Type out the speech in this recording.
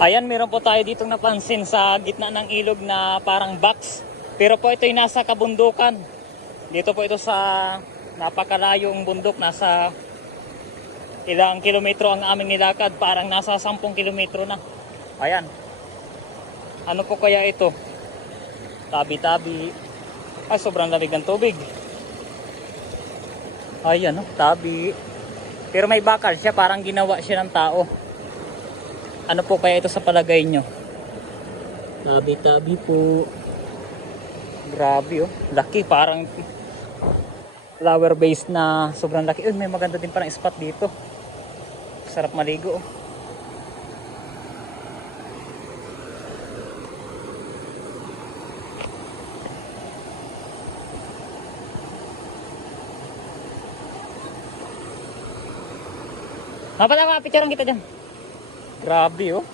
Ayan, meron po tayo ditong napansin sa gitna ng ilog na parang box. Pero po ito'y nasa kabundukan. Dito po ito sa napakalayong bundok. Nasa ilang kilometro ang aming nilakad. Parang nasa 10 kilometro na. Ayan. Ano po kaya ito? Tabi-tabi. Ay, sobrang lamig ng tubig. Ayan, no? Tabi. Pero may bakal siya. Parang ginawa siya ng tao. Ano po kaya ito sa palagay nyo? Tabi-tabi po. Grabe oh. Laki. Parang flower base na sobrang laki. Uy, may maganda din parang spot dito. Sarap maligo oh. Mapatama, picturean kita dyan. Grabe oh.